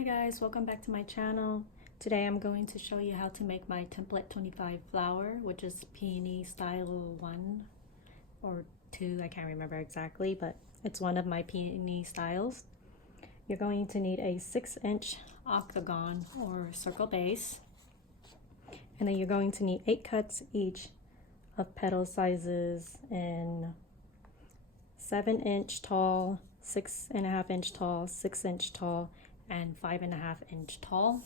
Hi guys, welcome back to my channel. Today I'm going to show you how to make my template 25 flower, which is Peony style 1 or 2, I can't remember exactly, but it's one of my Peony styles. You're going to need a 6-inch octagon or circle base, and then you're going to need 8 cuts each of petal sizes in 7-inch tall, 6.5-inch tall, 6-inch tall, and 5.5-inch tall,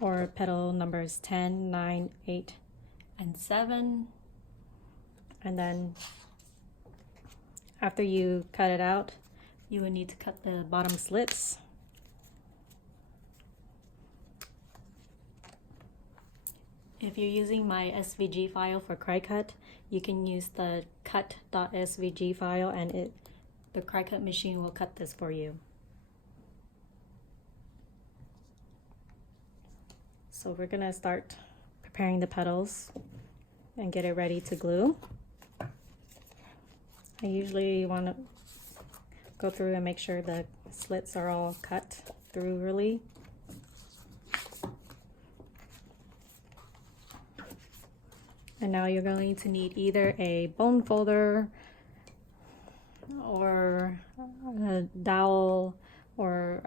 or petal numbers 10, 9, 8, and 7. And then after you cut it out, you will need to cut the bottom slits. If you're using my SVG file for cry cut, you can use the cut.svg file, and the cry cut machine will cut this for you. So we're gonna start preparing the petals and get it ready to glue. I usually want to go through and make sure the slits are all cut through really. And now you're going to need either a bone folder or a dowel or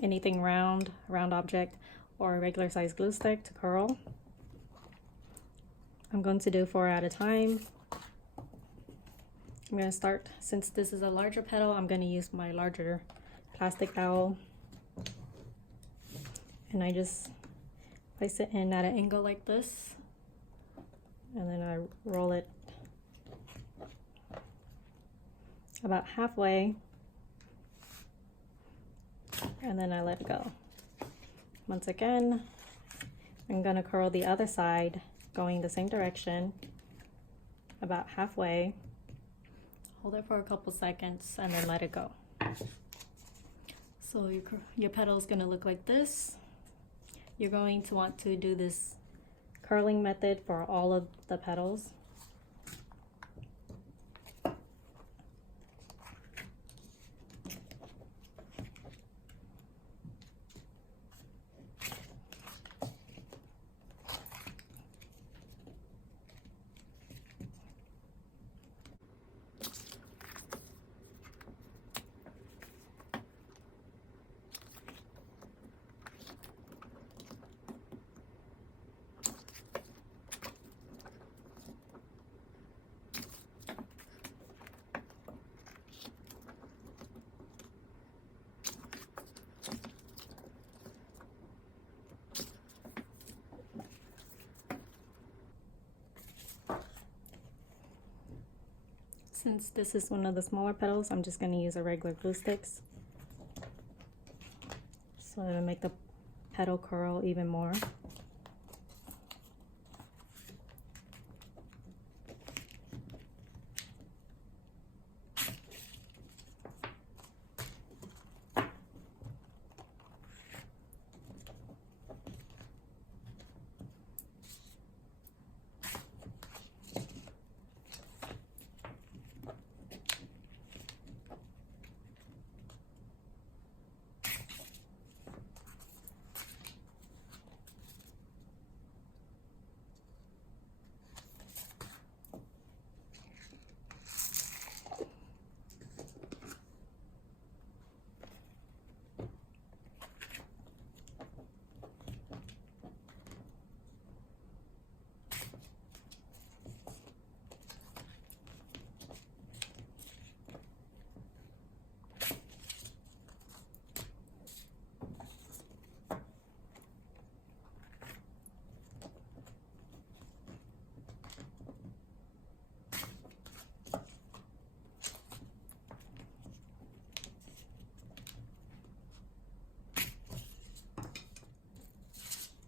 anything round object, or a regular size glue stick to curl. I'm going to do 4 at a time. I'm going to start, since this is a larger petal, I'm going to use my larger plastic dowel. And I just place it in at an angle like this. And then I roll it about halfway. And then I let go. Once again, I'm going to curl the other side going the same direction about halfway. Hold it for a couple seconds and then let it go. So your petal is going to look like this. You're going to want to do this curling method for all of the petals. Since this is one of the smaller petals, I'm just going to use a regular glue sticks, so it'll make the petal curl even more.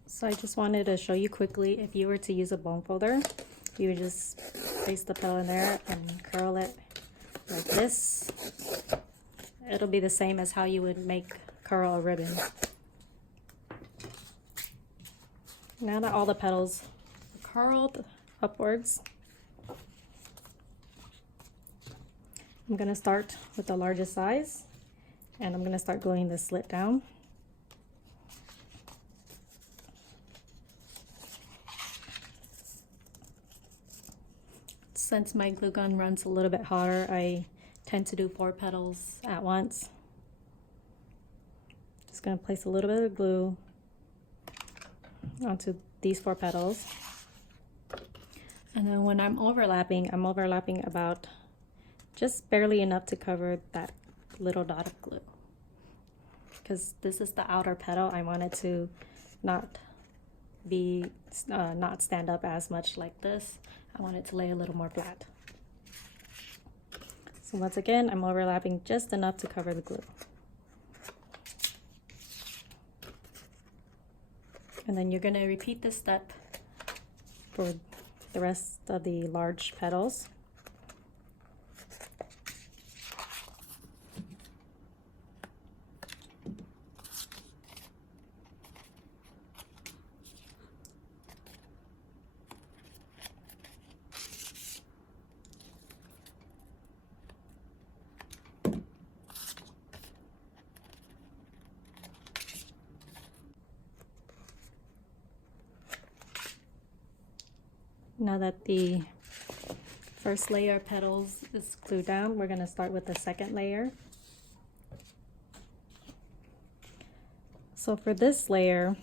So I just wanted to show you quickly, if you were to use a bone folder, you would just place the petal in there and curl it like this. It'll be the same as how you would curl a ribbon. Now that all the petals are curled upwards, I'm going to start with the largest size And I'm going to start gluing this slit down. Since my glue gun runs a little bit hotter, I tend to do 4 petals at once. Just going to place a little bit of glue onto these 4 petals. And then when I'm overlapping about just barely enough to cover that little dot of glue. Because this is the outer petal, I want it to not stand up as much like this. I want it to lay a little more flat. So once again, I'm overlapping just enough to cover the glue. And then you're going to repeat this step for the rest of the large petals. Now that the first layer of petals is glued down, we're going to start with the second layer. So for this layer,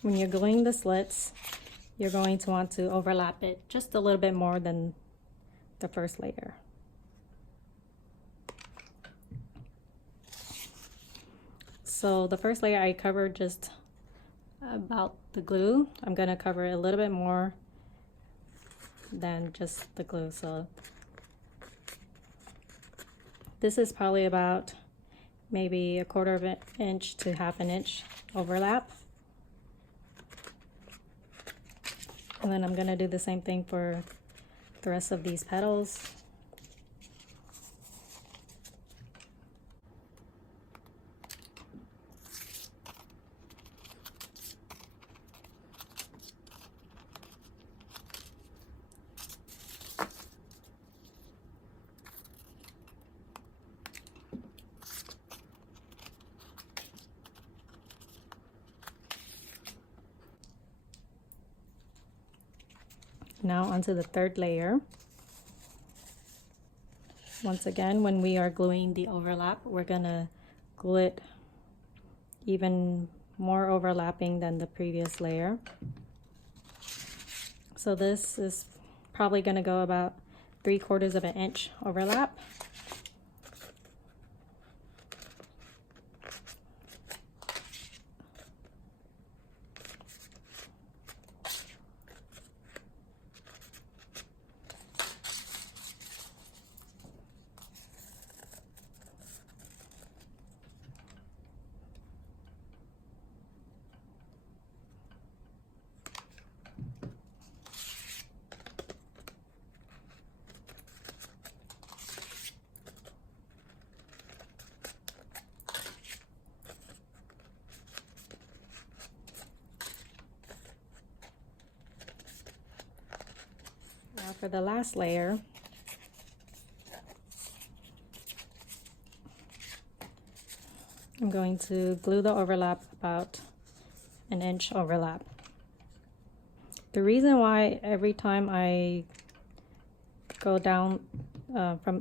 when you're gluing the slits, you're going to want to overlap it just a little bit more than the first layer. So the first layer I covered just about the glue. I'm going to cover it a little bit more than just the glue. So this is probably about maybe 1/4 of an inch to 1/2 inch overlap. And then I'm going to do the same thing for the rest of these petals. Now onto the third layer. Once again, when we are gluing the overlap, we're gonna glue it even more overlapping than the previous layer. So this is probably gonna go about 3/4 of an inch overlap. Now for the last layer, I'm going to glue the overlap about 1 inch overlap. The reason why every time I go down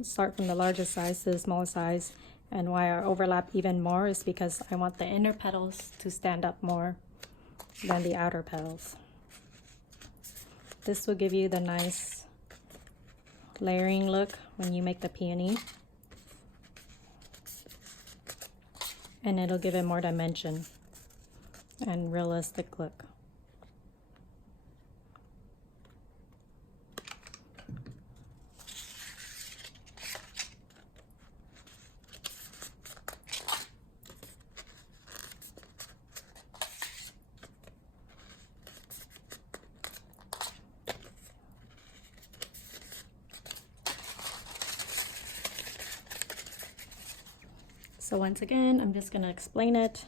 start from the largest size to the smallest size, and why I overlap even more, is because I want the inner petals to stand up more than the outer petals. This will give you the nice layering look when you make the peony, and it'll give it more dimension and realistic look. So once again, I'm just going to explain it.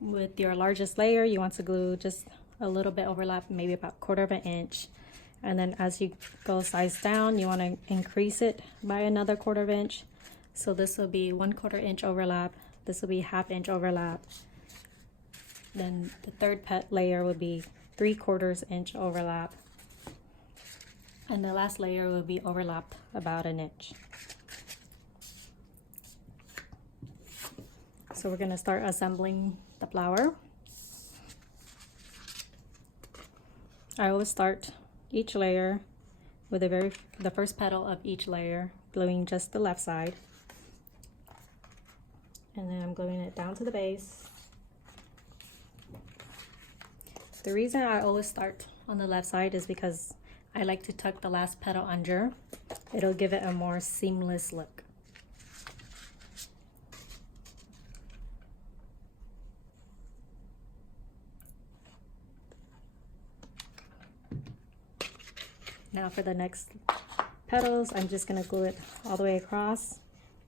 With your largest layer, you want to glue just a little bit overlap, maybe about 1/4 of an inch. And then as you go size down, you want to increase it by another 1/4 inch So this will be 1/4 inch overlap. This will be 1/2 inch overlap. Then the third pet layer will be 3/4 inch overlap. And the last layer will be overlapped about 1 inch. So we're gonna start assembling the flower. I always start each layer with the first petal of each layer, gluing just the left side. And then I'm gluing it down to the base. The reason I always start on the left side is because I like to tuck the last petal under. It'll give it a more seamless look. Now for the next petals, I'm just going to glue it all the way across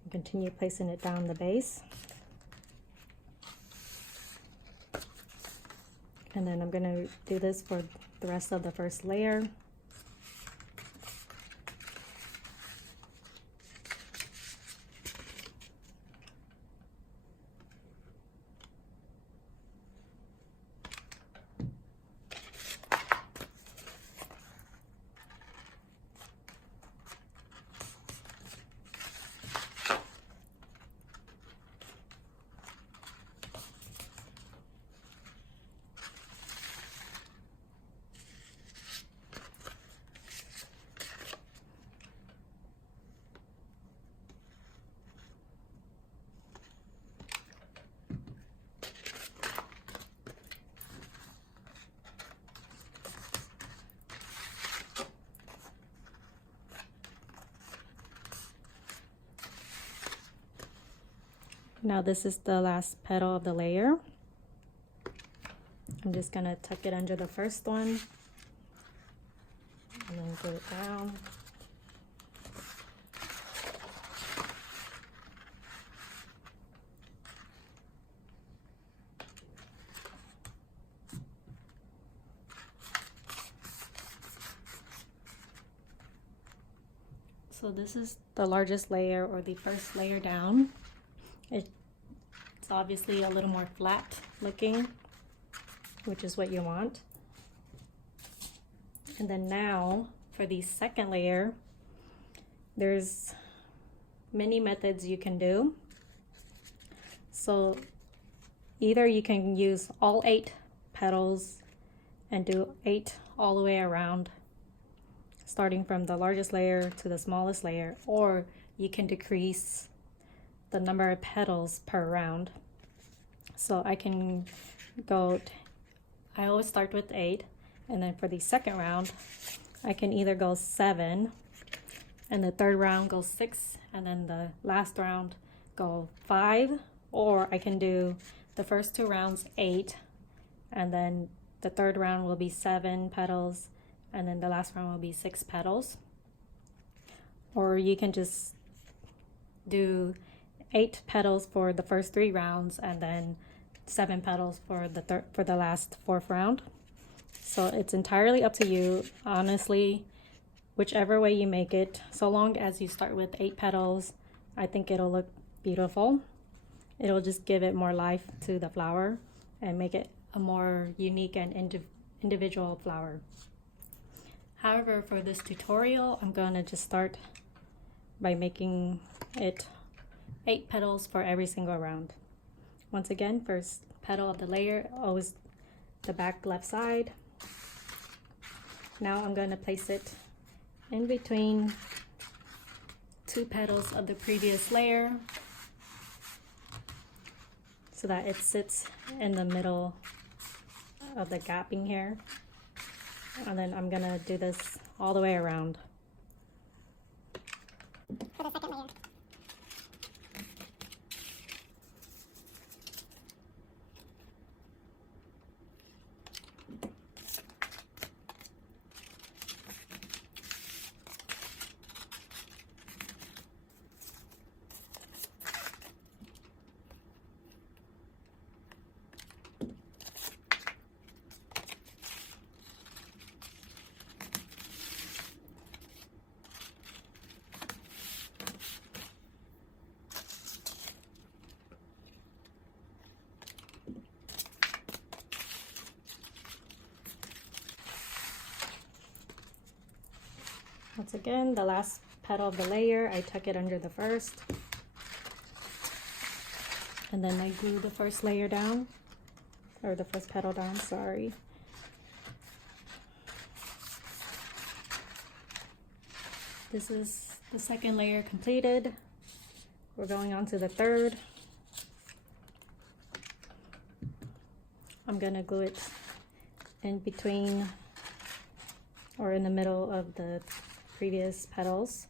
and continue placing it down the base. And then I'm going to do this for the rest of the first layer. Now this is the last petal of the layer. I'm just gonna tuck it under the first one and then glue it down. So this is the largest layer, or the first layer down. It's obviously a little more flat looking, which is what you want. And then now for the second layer, there's many methods you can do. So either you can use all 8 petals and do 8 all the way around, starting from the largest layer to the smallest layer, or you can decrease the number of petals per round. So I can go, I always start with 8, and then for the second round, I can either go 7, and the third round goes 6, and then the last round go 5, or I can do the first 2 rounds 8, and then the third round will be 7 petals, and then the last round will be 6 petals. Or you can just do 8 petals for the first 3 rounds and then 7 petals for the last 4th round. So it's entirely up to you, honestly, whichever way you make it. So long as you start with 8 petals, I think it'll look beautiful. It'll just give it more life to the flower and make it a more unique and individual flower. However, for this tutorial, I'm going to just start by making it 8 petals for every single round. Once again, first petal of the layer, always the back left side. Now I'm going to place it in between 2 petals of the previous layer so that it sits in the middle of the gapping here. And then I'm going to do this all the way around. For the second layer. Once again, the last petal of the layer, I tuck it under the first. And then I glue the first layer down, or the first petal down, sorry. This is the second layer completed. We're going on to the third. I'm gonna glue it in between or in the middle of the previous petals,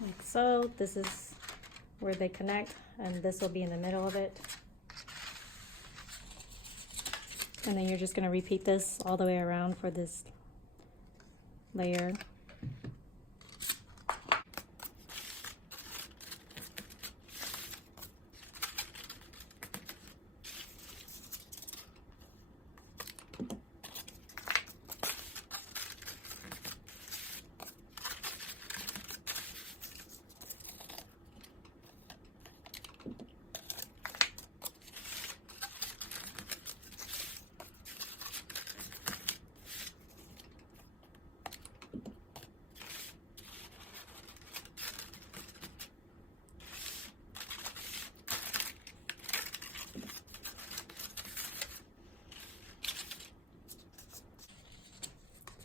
like so. This is where they connect, and this will be in the middle of it. And then you're just gonna repeat this all the way around for this layer.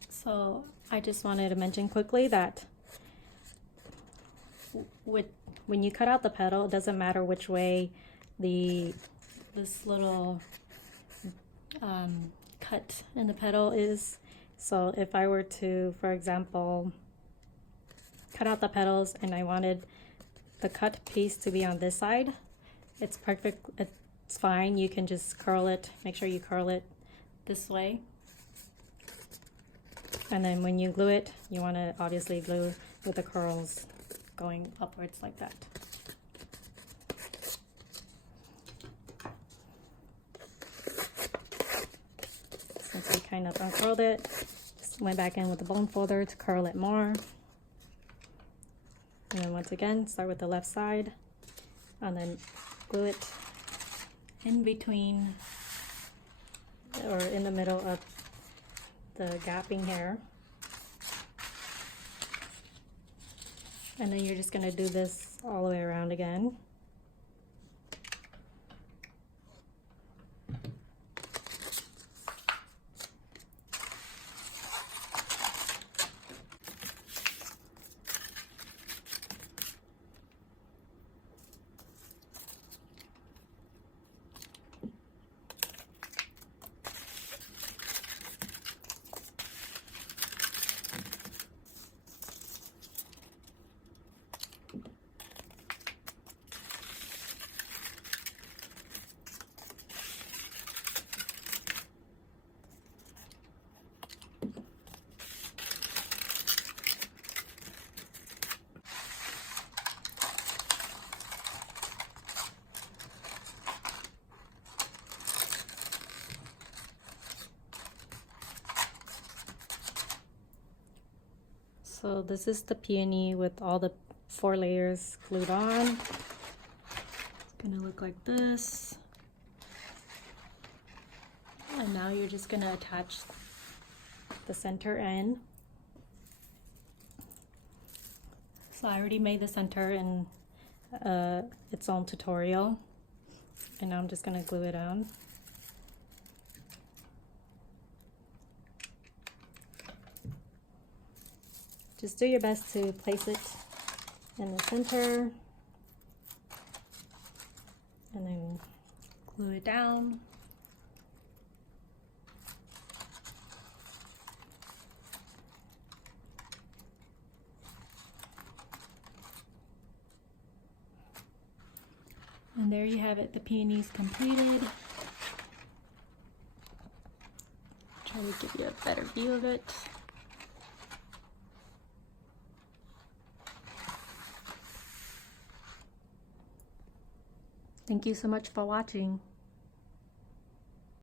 So I just wanted to mention quickly that when you cut out the petal, it doesn't matter which way this little cut in the petal is. So if I were to, for example, cut out the petals and I wanted the cut piece to be on this side, it's perfect, it's fine. You can just curl it, make sure you curl it this way. And then when you glue it, you want to obviously glue with the curls going upwards like that. Since we kind of uncurled it, just went back in with the bone folder to curl it more. And then once again, start with the left side and then glue it in between or in the middle of the gapping hair. And then you're just going to do this all the way around again. So this is the peony with all the 4 layers glued on. It's gonna look like this. And now you're just gonna attach the center end. So I already made the center in its own tutorial. And now I'm just gonna glue it on. Just do your best to place it in the center and then glue it down. And there you have it, the peony's completed. Try to give you a better view of it. Thank you so much for watching.